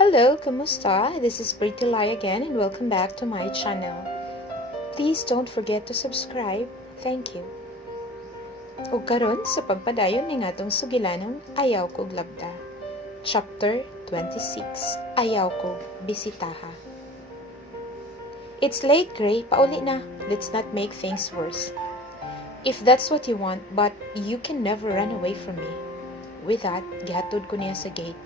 Hello, kamusta? This is Prettilay again and welcome back to my channel. Please don't forget to subscribe. Thank you. Ug karon sa pagpadayon ning atong sugilanong Ayaw kog Labda. Chapter 26. Ayaw kog Bisitaha. It's late, Gray. Pauli na. Let's not make things worse. If that's what you want, but you can never run away from me. With that, gihatod ko niya sa gate.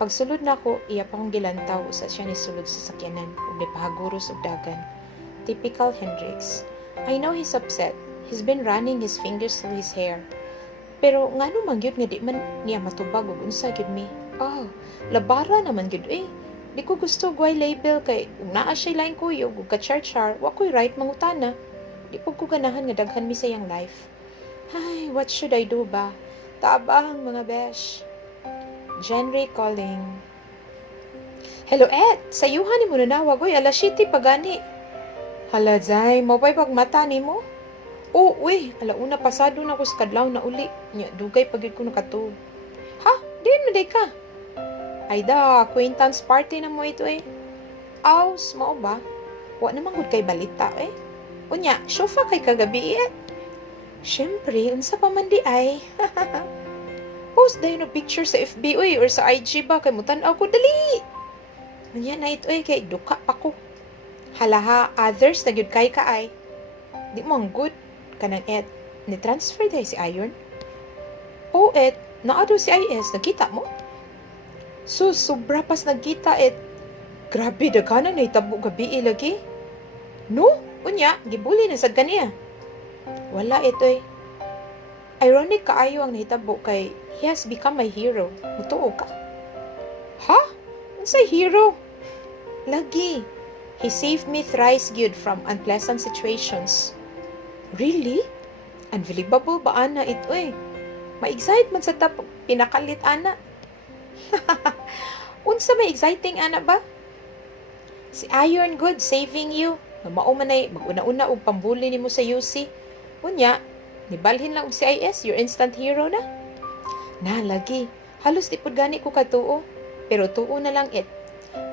Pagsulod na ko, iya pa kong gilantaw sa siya ni sulod sa sakyanan ug nipahaguros og dagan. Typical Hendrix. I know he's upset. He's been running his fingers through his hair. Pero ngano man gyud nga di man niya matubag og unsa gyud mi. Labara naman gyud eh. Di ko gusto guay label kay ug naa siya lain kuyog ug ka-char-char, wa ko'y right mangutana. Di pud ko ganahan nga daghan mi sa iyang life. Ay, what should I do ba? Tabang mga besh. Genre calling. Hello, Ed. Sayuhan ni mo na nawag. Uy, alas 7 pagani. Hala, Zay. Maway pagmata ni mo? Oh, uy. Alauna pasado na ko sa kadlaw na uli. Nya, dugay pagid ko nakatug. Ha? Diyan mo day ka? Ay da, acquaintance party na mo ito eh. Aws, mao ba? Wa naman gud kay balita eh. Unya, sofa kay kagabi eh. Siyempre, unsa pa man di ay. Post dayon og picture sa FB or sa IG ba kay mutan-aw ko dali. Unya na ito kay duka pa ko. Halaha, others na gyud kay kaay. Di mo ang good kanang Ed. Ni transfer day si Iron. Oh, Ed, naado si IS, nakita mo? Sobra pas nagkita, Ed. Grabe daghanan na itabo gabi lagi. No, unya gibuli na sad kaniya. Wala ito eh. Ironic kaayo ang nahitabo kay he has become my hero. Mutuo ka? Ha? Unsay hero? Lagi. He saved me thrice good from unpleasant situations. Really? Unbelievable ba ana ito eh? Ma-excite man sa tap pinakalit ana. Unsa may exciting ana ba? Si Iron good saving you. Mao man ay mag-una-una og pambuli nimo sa UC. Unya, nibalhin lang og si IS, your instant hero na. Na, lagi. Halos di pud gani ko katuo. Pero tuo na lang it.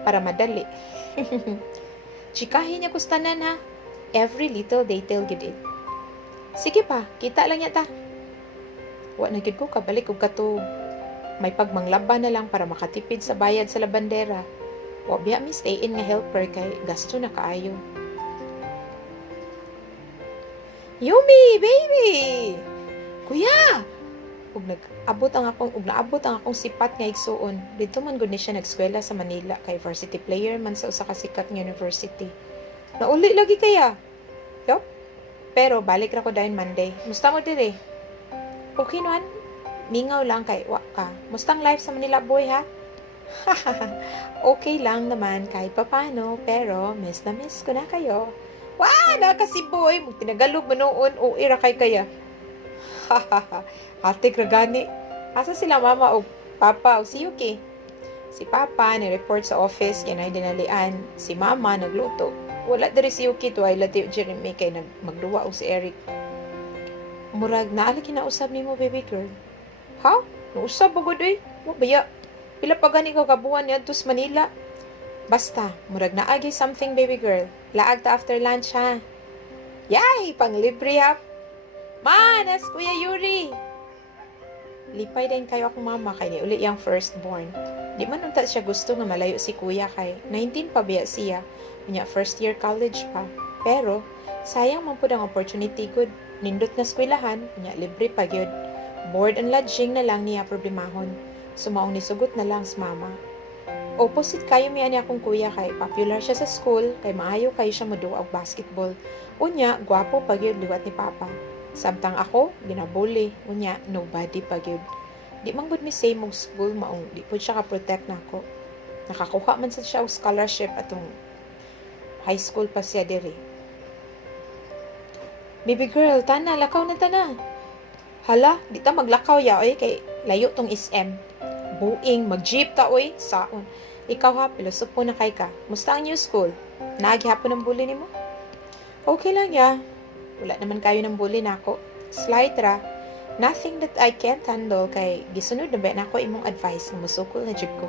Para madali. Chikahin niya kustanan ha. Every little detail gid it. Sige pa, kita lang yata. Wa na gid ko kabalik og katug. May pagmanglaba na lang para makatipid sa bayad sa labandera. Wa biya mi stay in nga helper kay gasto na kaayo. Yumi, baby! Kuya! Ug naabot ang akong sipat nga igsuon. Dito man gud ni siya nagskwela sa Manila kay varsity player man sa usa ka sikat nga university. Nauli lagi kaya. Yup. Pero balik ra ko dayon Monday. Musta mo dire? Okay man. Mingaw lang kay wa ka. Mustang life sa Manila boy ha? Okay lang naman kahit papano, pero miss na miss ko na kayo. Wow, nakasi boy, tinagalog manoon o ira kay kaya. Hatik ragani. Asa sila mama o papa o si Yuki? Si papa ni-report sa office kaya na dinalian. Si mama nagluto. Wala diri si Yuki to ay lati Jeremy kay magduwa o si Eric. Murag naala kinausab nimo baby girl. Ha? Nausab ba gud eh? Wa baya? Pila pa gani ka kabuan ni adtos Manila? Basta, murag naagi something baby girl. Laag ta after lunch ha. Yay! Panglibre ha. Manas, Kuya Yuri! Lipay din kayo akong mama kay ni uli yung firstborn. Di man unta siya gusto nga malayo si kuya kay 19 pa biya siya. Kanya first year college pa. Pero, sayang man po ang opportunity good. Nindot na eskwelahan, kanya libre pa gyud. Board and lodging na lang niya problemahon. Sumaong nisugot na lang sa mama. Opposite kayo mi ani akong kuya kay popular siya sa school kay maayo kayo siya moduwa og basketball. Unya, gwapo pa gyud liwat ni papa. Samtang ako, ginabuli. Unya, nobody pa gyud. Di man gud mi same og school maong di pud siya ka-protect nako. Nakakuha man sad siya og scholarship atong high school pa siya diri. Baby girl, tana lakaw na tana. Hala, di ta maglakaw ya oy kay layo tong SM. Buing, mag-jeep ta oy, saon. Ikaw ha, pilosopo na kay ka. Musta ang new school? Naghihapon ang bully nimo? Okay lang ya. Wala naman kayo ng bully nako. Slight ra. Nothing that I can't handle kay gisunod na ba nako imong advice nga musukol na jud ko.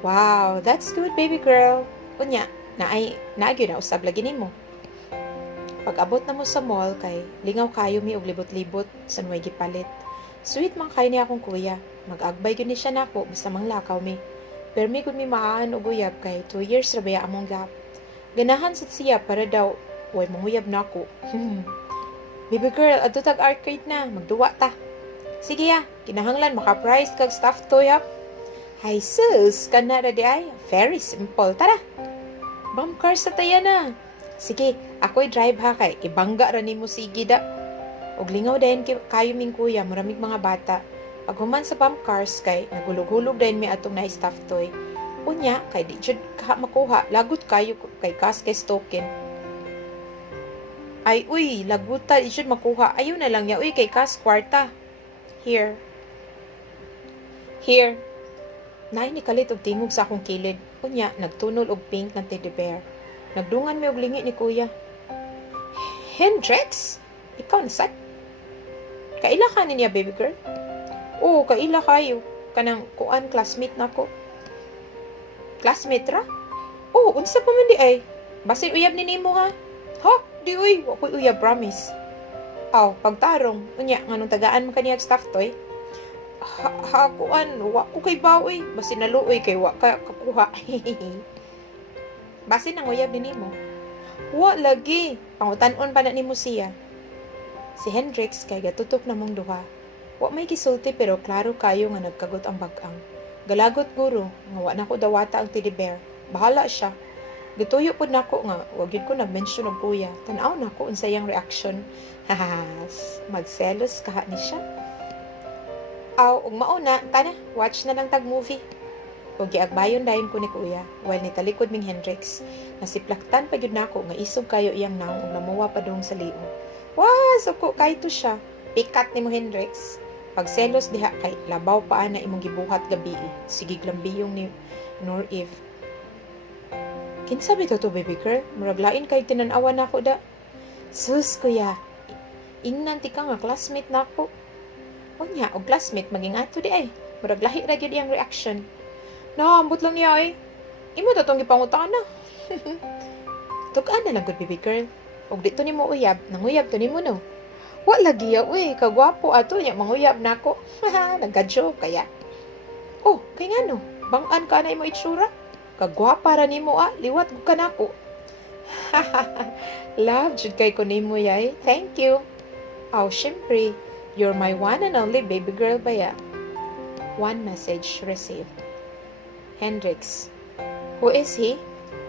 Wow, that's good, baby girl. Unya, naagyo na usab lagi nimo. Pag-abot na mo sa mall kay lingaw kayo mi og libot-libot sa way gipalit. Sweet man kay ni akong kuya. Mag-agbay gyud ni siya nako basta manglakaw mi. Pero mi gud mi maan og uyab kay 2 years ra baya among gap. Ganahan sa siya para daw way manguyab nako. Baby girl, adto tag arcade na, magduwa ta. Sige ya, kinahanglan maka-price kag stuffed toy ha. Hay sus, kana ra di ay. Very simple. Tara. Bump cars sa taya na. Sige, ako'y drive ha kay ibangga ra nimo sige da. Og lingaw dayon kayo ming kuya, maraming mga bata. Pag human sa bump cars kay nagulog-hulog dayon mi atong na stuffed toy. Unya kay di jud ka makuha, lagot kayo kay kas kay stoken. Ay uy, laguta di jud makuha. Ayo na lang ya uy kay kas kwarta. Here. Nay ni kalit og tingog sa akong kilid. Unya nagtunol og pink ng teddy bear. Nagdungan mi og lingi ni kuya. Hendrix? Ikaw na sad? Kaila ka niya, baby girl? Oo, kaila kayo. Kanang kuan classmate nako. Classmate ra? Oo, unsa pa man di ay. Basin uyab ni nimo ha? Ha? Di uy, wa ko'y uyab, promise. Aw, pagtarong. Unya, nganong tagaan man kaniya stuffed toy? Kuan, wa ko kay bawi. Basin naluoy kay wa ka kakuha. Basin nang uyab ni nimo. Wa lagi. Pangutan-on pa na nimo siya. Si Hendrix kay gatutok na mong duha. Wa may gisulti pero klaro kayo nga nagkagot ang bagang. Galagot guro nga wa nako dawata ang teddy bear. Bahala siya. Gituyo pud nako nga wa gyud ko nag-mention og kuya. Tan-aw nako unsayang reaction. Hahas, magselos kaha ni siya. Aw, ug mauna, tana, watch na lang tag movie. Ug giagbayon dayon ko ni kuya, while nitalikod ming Hendrix. Nasiplaktan pa gyud nako nga isog kayo iyang naong ug namuwa pa dong sa liog. Wow, suko kay to siya. Pikat nimo Hendrix. Pagselos diha kay labaw pa ana imong gibuhat gabi. Sige glambiyong ni Nor-Eve. Kinsa bitaw to baby girl? Murag lain kay tinan-awan nako da. Sus kuya. Ingnan ti ka nga classmate nako. Unya, og classmate maging ato di ay. Murag lahi ra gyud iyang reaction. Naambot lang niya ay. Imo ta tong gipangutana. Tug-an na lang good baby girl. Og dito nimo uyab, nanguyab to nimo no. Wa lagi ya uy, kagwapo ato nya manguyab nako. Haha, nagka-joke kaya. Oh, kay ngano? Bang-an ka na imo itsura? Kagwapa ra nimo liwat gud ka nako. Love jud kay ko nimo yay. Thank you. Aw, syempre. You're my one and only baby girl baya. One message received. Hendrix. Who is he?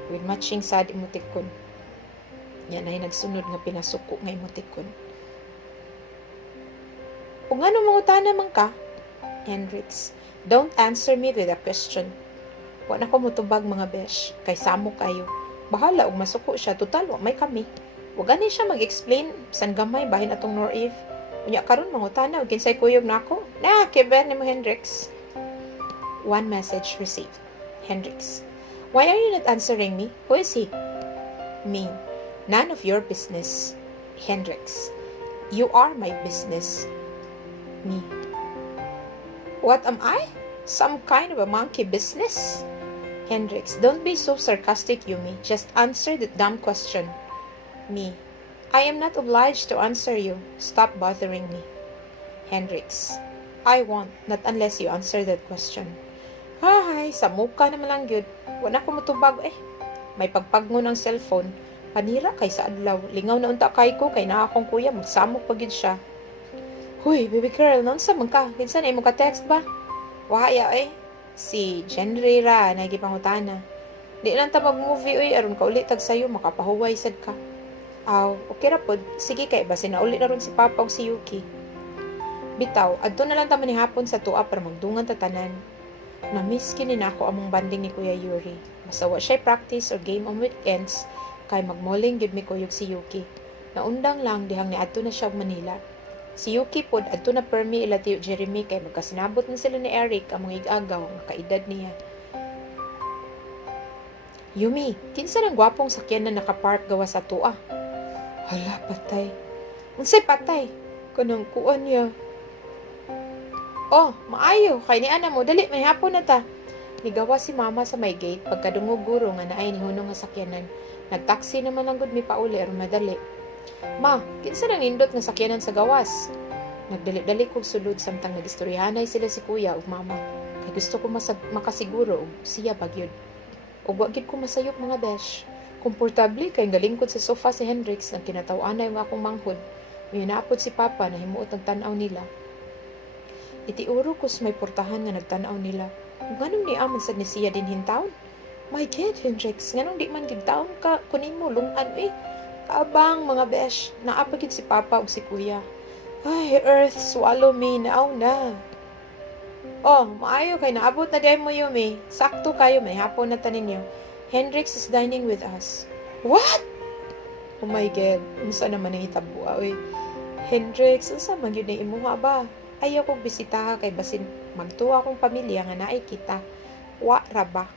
With matching sad emoticon. Yan ay nagsunod nga pinasuko nga emoticon. Kung ano mangutana man ka? Hendrix. Don't answer me with a question. Wa na ko mutubag mga besh. Kay samo kayo. Bahala og masuko siya. Total, wa may kami. Wa gani siya mag-explain san gamay bahin atong Nor-Eve. Unya karon mangutana og kinsay kuyog nako. Na, kiber ni mo Hendrix. One message received. Hendrix. Why are you not answering me? Who is he? Me. None of your business. Hendrix. You are my business. Me. What am I? Some kind of a monkey business? Hendrix. Don't be so sarcastic, Yumi. Just answer that dumb question. Me. I am not obliged to answer you. Stop bothering me. Hendrix. I won't, not unless you answer that question. Ay, sa muka naman lang yun. Wala ko matubag May pagpagno ng cellphone. Panira kay sa adlaw. Lingaw na unta kay ko kay na akong kuya. Magsamok pagid siya. Huy, baby girl, nonsa man ka? Kinsa na imo ka text ba? Wahaya Si Henry ra, nagipangutana. Di lang ta mag-movie aron ka ulit tag sayo, makapahuway sad ka. Aw, okay ra pod. Sige kay basin na uli na ron si Papa ug si Yuki. Bitaw, adto na lang ta man hapon sa tuwa para magdungan ta tanan. Na-miss kini nako among banding ni Kuya Yuri. Basta wa siya practice or game on weekends, kay magmoling gyud mi kuyog si Yuki. Naundang lang dihang niadto na siya og Manila. Si Yuki pod adto na permi ila tiyo Jeremy kay magkasinabot na sila ni Eric among ig-agaw nga kaedad niya. Yumi, kinsa nang gwapong sakyan na nakapark gawa sa tuwa? Hala, patay. Unsay patay? Kanang kuan niya. Oh, maayo. Kay ni ana mo. Dali, may hapon na ta. Nigawa si mama sa may gate pagkadungog guro nga naay ni hunong nga sakyanan. Nagtaksi naman ang gud mi pauli aron madali. Ma, kinsa nang nindot nga sakyanan sa gawas? Nagdali-dali kog sulod samtang nagistoryahanay sila si kuya ug mama. Kay gusto ko makasiguro og siya bagyod. Ug wa gid ko masayop mga besh. Komportable kay galingkod sa sofa si Hendrix nang kinataw-anay ang akong manghod. May naapod si papa na himuot ang tan-aw nila. Itiuro ko sa may portahan nga nagtan-aw nila. Nganong ni amon sad ni siya din hintawon? My God, Hendrix, nganong di man gintawon ka kunin mo lungan Kaabang mga besh, naapagid si papa ug si kuya. Ay, earth, swallow me, naaw na. Oh, maayo kay naabot na din mo Yumi. Sakto kayo, may hapon na tanin niyo. Hendrix is dining with us. What? Oh my God, unsa naman ang hitabo oy. Hendrix, unsa man gyud na imuha ba? Ayaw kong bisitaha kay basin magtuwa akong pamilya nga naay kita. Wa ra ba?